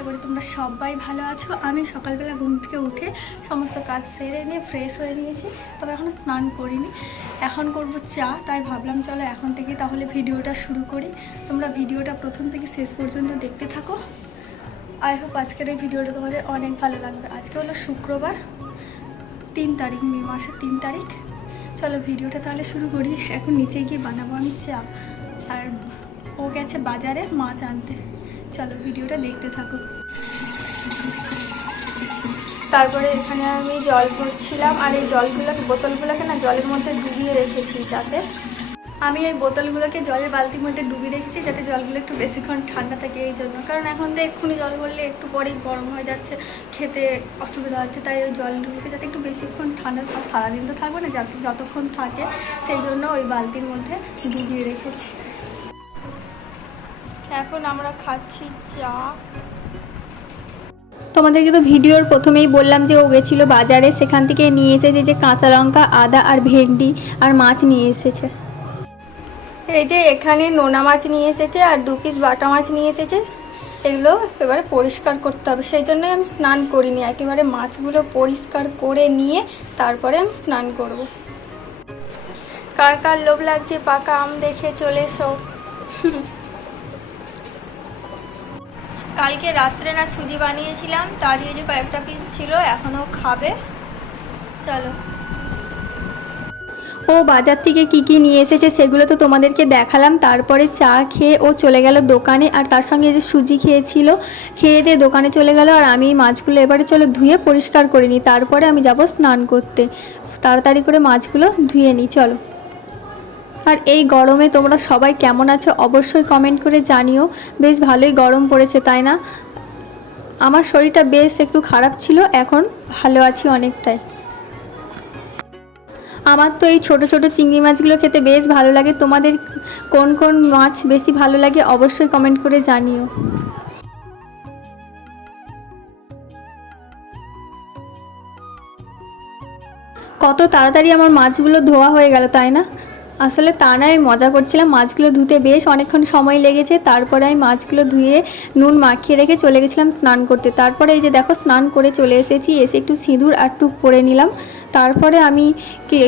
আশা করি তোমরা সবাই ভালো আছো। আমি সকালবেলা ঘুম থেকে উঠে সমস্ত কাজ সেরে নিয়ে ফ্রেশ হয়ে নিয়েছি, তবে এখনও স্নান করিনি। এখন করব চা, তাই ভাবলাম চলো এখন থেকে তাহলে ভিডিওটা শুরু করি। তোমরা ভিডিওটা প্রথম থেকে শেষ পর্যন্ত দেখতে থাকো। আই হোপ আজকের এই ভিডিওটা তোমাদের অনেক ভালো লাগবে। আজকে হলো শুক্রবার, তিন তারিখ, মে মাসের তিন তারিখ। চলো ভিডিওটা তাহলে শুরু করি। এখন নিচে গিয়ে বানাবো আমি চা। আর ও গেছে বাজারে মাছ আনতে। চলো ভিডিওটা দেখতে থাকো। তারপরে এখানে আমি জল ভরছিলাম আর এই জলগুলোকে বোতলগুলোকে না জলের মধ্যে ডুবিয়ে রেখেছি যাতে। আমি এই বোতলগুলোকে জলের বালতির মধ্যে ডুবিয়ে রেখেছি যাতে জলগুলো একটু বেশিক্ষণ ঠান্ডা থাকে এই জন্য। কারণ এখন তো এক্ষুনি জল বললে একটু পরেই গরম হয়ে যাচ্ছে, খেতে অসুবিধা হচ্ছে, তাই ওই জলগুলোকে যাতে একটু বেশিক্ষণ ঠান্ডা সারাদিন তো থাকবে না, যাতে যতক্ষণ থাকে সেই জন্য ওই বালতির মধ্যে ডুবিয়ে রেখেছি। এখন আমরা খাচ্ছি চা। তোমাদেরকে তো ভিডিওর প্রথমেই বললাম যে ও গেছিল বাজারে সেখান থেকে নিয়ে এসেছে যে কাঁচা লঙ্কা আদা আর ভেন্ডি আর মাছ নিয়ে এসেছে। এই যে এখানে নোনা মাছ নিয়ে এসেছে আর দু পিস বাটা মাছ নিয়ে এসেছে। এগুলো এবারে পরিষ্কার করতে হবে সেই জন্যই আমি স্নান করিনি। একেবারে মাছগুলো পরিষ্কার করে নিয়ে তারপরে আমি স্নান করব। কার কার লোভ লাগছে পাকা আম দেখে চলে এসো। কালকে রাত্রে না সুজি বানিয়েছিলাম তারই যে কয়েকটা পিস ছিল, এখনও খাবে। চলো। ও বাজার থেকে কি কি নিয়ে এসেছে সেগুলো তো তোমাদেরকে দেখালাম। তারপরে চা খেয়ে ও চলে গেল দোকানে, আর তার সঙ্গে যে সুজি খেয়েছিল, খেয়ে দিয়ে দোকানে চলে গেল, আর আমি মাছগুলো এবারে চলো ধুয়ে পরিষ্কার করে নিই। তারপরে আমি যাব স্নান করতে। তাড়াতাড়ি করে মাছগুলো ধুয়ে নিই, চলো। আর এই গরমে তোমরা সবাই কেমন আছো অবশ্যই কমেন্ট করে জানিও। বেশ ভালোই গরম পড়েছে, তাই না? আমার শরীরটা বেশ একটু খারাপ ছিল, এখন ভালো আছি অনেকটাই। আমার তো এই ছোট ছোট চিংড়ি মাছগুলো খেতে বেশ ভালো লাগে। তোমাদের কোন কোন মাছ বেশি ভালো লাগে অবশ্যই কমেন্ট করে জানিও। কত তাড়াতাড়ি আমার মাছগুলো ধোয়া হয়ে গেল, তাই না? আসলে তা নয় মজা করছিলাম। মাছগুলো ধুতে বেশ অনেকক্ষণ সময় লেগেছে। তারপরে আমি মাছগুলো ধুয়ে নুন মাখিয়ে রেখে চলে গেছিলাম স্নান করতে। তারপরে এই যে দেখো স্নান করে চলে এসেছি। এসে একটু সিঁদুর আর টুক পরে নিলাম। তারপরে আমি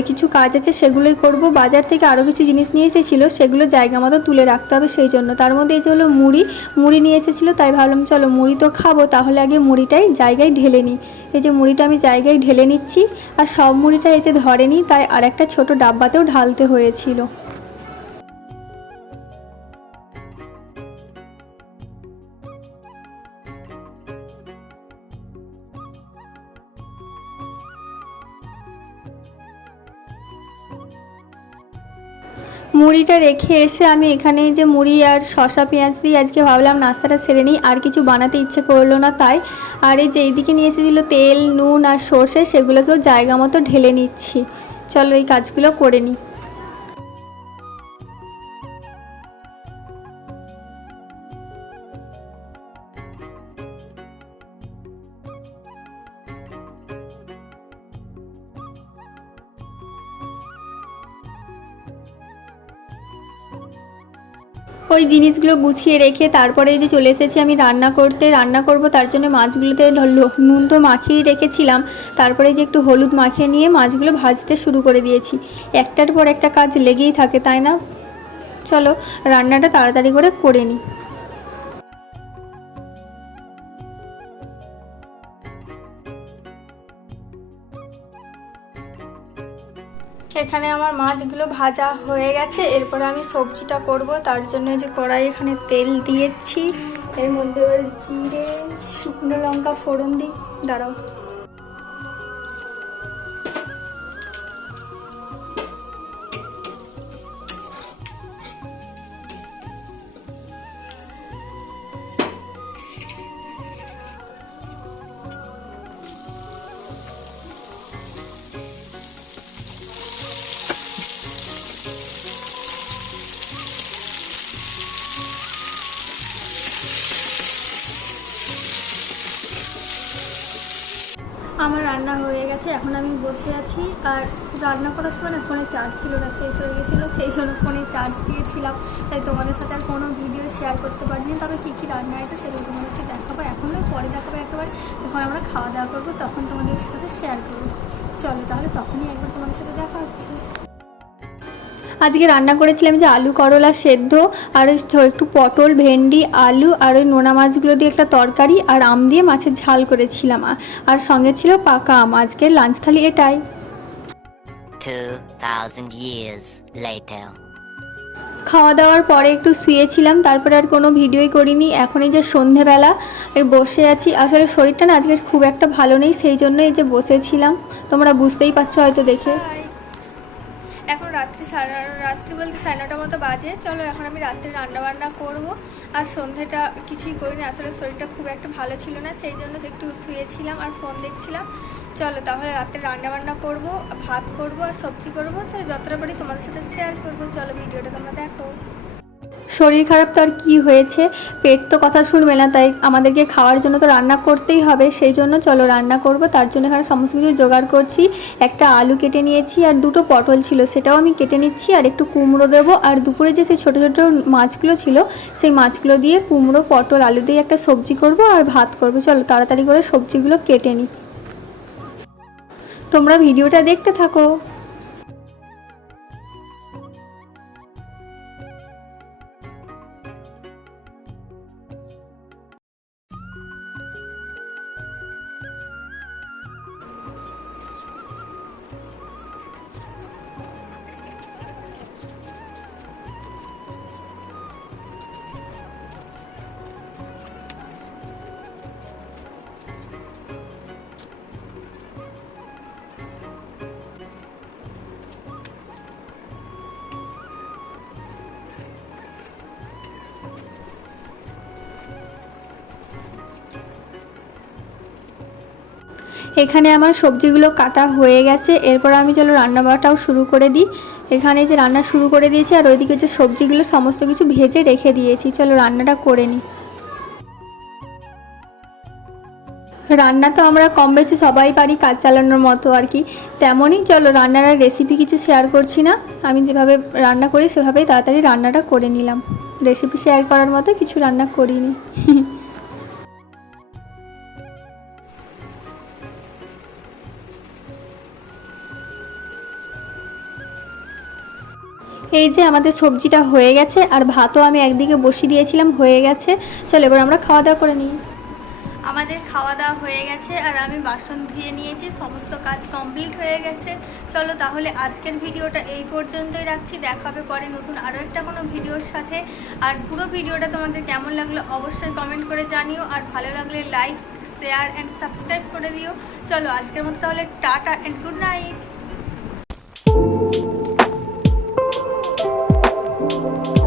কিছু কাজ আছে সেগুলোই করব। বাজার থেকে আরও কিছু জিনিস নিয়ে এসেছিল, সেগুলো জায়গা মতো তুলে রাখতে হবে সেই জন্য। তার মধ্যে এই যে হলো মুড়ি মুড়ি নিয়ে এসেছিল, তাই ভাবলাম চলো মুড়ি তো খাব, তাহলে আগে মুড়িটাই জায়গায় ঢেলে নিই। এই যে মুড়িটা আমি জায়গায় ঢেলে নিচ্ছি, আর সব মুড়িটা এতে ধরেনি তাই আর একটা ছোটো ডাব্বাতেও ঢালতে হয়েছিল মুড়িটা রেখে এসে আমি এখানে যে মুড়ি আর শসা পেঁয়াজ দিয়ে আজকে ভাবলাম নাস্তাটা সেরে নিই, আর কিছু বানাতে ইচ্ছে করল না তাই। আর এই যে এইদিকে নিয়ে এসেছিল তেল, নুন আর সর্ষে, সেগুলোকেও জায়গা মতো ঢেলে নিচ্ছি। চলো এই কাজগুলো করে নিই। ওই জিনিসগুলো গুছিয়ে রেখে তারপরে যে চলে এসেছি আমি রান্না করতে। রান্না করব তার জন্য মাছগুলোতে নুন তো মাখিয়ে রেখেছিলাম। তারপরে যে একটু হলুদ মাখিয়ে নিয়ে মাছগুলো ভাজতে শুরু করে দিয়েছি। একটার পর একটা কাজ লেগেই থাকে, তাই না? চলো রান্নাটা তাড়াতাড়ি করে করে নিই। এখানে আমার মাছগুলো ভাজা হয়ে গেছে। এরপরে আমি সবজিটা করব। তার জন্য যে কড়াই এখানে তেল দিয়েছি। এর মধ্যে জিরে, শুকনো লঙ্কা ফোড়ন দিই। দাঁড়াও। আমার রান্না হয়ে গেছে, এখন আমি বসে আছি। আর রান্না করার সময় না ফোনে চার্জ ছিল না, শেষ হয়ে গেছিল, সেই জন্য ফোনে চার্জ দিয়েছিলাম। তাই তোমাদের সাথে আর কোনো ভিডিও শেয়ার করতে পারিনি। তবে কী কী রান্না হয়েছে সেগুলো তোমাদেরকে দেখাবো। এখন না পরে দেখাবো একেবারে। যখন আমরা খাওয়া দাওয়া করব, তখন তোমাদের সাথে শেয়ার করব। চলো তাহলে তখনই একবার তোমাদের সাথে দেখা হচ্ছে। আজকে রান্না করেছিলাম যে আলু করলা সেদ্ধ আর একটু পটল ভেন্ডি আলু আর ওই নোনা মাছগুলো দিয়ে একটা তরকারি আর আম দিয়ে মাছের ঝাল করেছিলাম। আর সঙ্গে ছিল পাকা আম। আজকের লাঞ্চ থালি এটাই। 2,000 years later. খাওয়া দাওয়ার পরে একটু শুয়েছিলাম তারপরে আর কোনো ভিডিওই করিনি। এখন এই যে সন্ধেবেলা বসে আছি। আসলে শরীরটা না আজকে খুব একটা ভালো নেই সেই জন্য এই যে বসেছিলাম। তোমরা বুঝতেই পারছ হয়তো দেখে। রাত্রি সাড়ে রাত্রি বলতে সাড়ে নটার মতো বাজে। চলো এখন আমি রাত্রে রান্নাবান্না করব। আর সন্ধেটা কিছুই করিনি, আসলে শরীরটা খুব একটা ভালো ছিল না, সেই জন্য একটু শুয়েছিলাম আর ফোন দেখছিলাম। চলো তাহলে রাত্রে রান্নাবান্না করব, ভাত করব আর সবজি করব। চলো যতটা পারি তোমাদের সাথে শেয়ার করব। চলো ভিডিওটা তোমরা দেখো। শরীর খারাপ তো আর কী হয়েছে? পেট তো কথা শুনবে না, তাই আমাদেরকে খাওয়ার জন্য তো রান্না করতেই হবে। সেই জন্য চলো রান্না করব, তার জন্য এখানে সমস্ত কিছু জোগাড় করছি। একটা আলু কেটে নিয়েছি আর দুটো পটল ছিল, সেটাও আমি কেটে নিচ্ছি। আর একটু কুমড়ো দেবো, আর দুপুরে যে সেই ছোটো ছোটো মাছগুলো ছিল, সেই মাছগুলো দিয়ে কুমড়ো, পটল, আলু দিয়ে একটা সবজি করব আর ভাত করব। চলো তাড়াতাড়ি করে সবজিগুলো কেটে নিই। তোমরা ভিডিওটা দেখতে থাকো। এখানে আমার সবজিগুলো কাটা হয়ে গেছে। এরপর আমি চলো রান্না বাড়াটাও শুরু করে দিই। এখানে যে রান্না শুরু করে দিয়েছি আর ওইদিকে যে সবজিগুলো সমস্ত কিছু ভেজে রেখে দিয়েছি। চলো রান্নাটা করে নিই রান্না তো আমরা কম বেশি সবাই পারি কাজ চালানোর মতো আর কি। তেমনই চলো রান্নার রেসিপি কিছু শেয়ার করছি না। আমি যেভাবে রান্না করি সেভাবেই তাড়াতাড়ি রান্নাটা করে নিলাম। রেসিপি শেয়ার করার মতো কিছু রান্না করিনি। এই যে আমাদের সবজিটা হয়ে গেছে আর ভাতও আমি একদিকে বসিয়ে দিয়েছিলাম, হয়ে গেছে। চলো এবার আমরা খাওয়া দাওয়া করে নিই। আমাদের খাওয়া দাওয়া হয়ে গেছে আর আমি বাসন ধুয়ে নিয়েছি, সমস্ত কাজ কমপ্লিট হয়ে গেছে। চলো তাহলে আজকের ভিডিওটা এই পর্যন্তই রাখছি, দেখা হবে পরে নতুন আরও একটা কোনো ভিডিওর সাথে। আর পুরো ভিডিওটা তোমাদের কেমন লাগল অবশ্যই কমেন্ট করে জানিও, আর ভালো লাগলে লাইক শেয়ার অ্যান্ড সাবস্ক্রাইব করে দিও। চলো আজকের মতো তাহলে tata and good night you